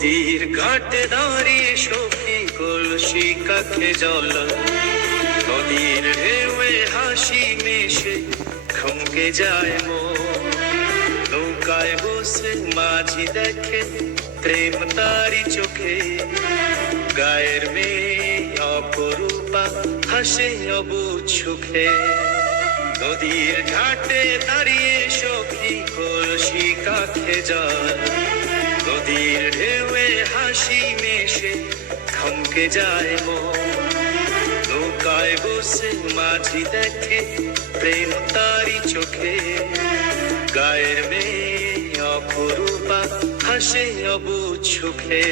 নদীর ঘাটে দাঁড়িয়ে সখী কলসি কাকে জল, নদীর ঢেউয়ে হাসি মেশে থমকে যায় মন। নৌকায় বসে মাঝি দেখে প্রেম তারি চোখে, গায়ের মেয়ে অপরূপা হাসে অবুঝ সুখে। নদীর ঘাটে দাঁড়িয়ে সখী কলসি কাকে জল, নদীর ঢেউয়ে হাসি মেশে থমকে যায় মন। নৌকায় বসে মাঝি দেখে প্রেম তারি চোখে, গায়ের মেয়ে অপরূপা হাসে অবুঝ সুখে।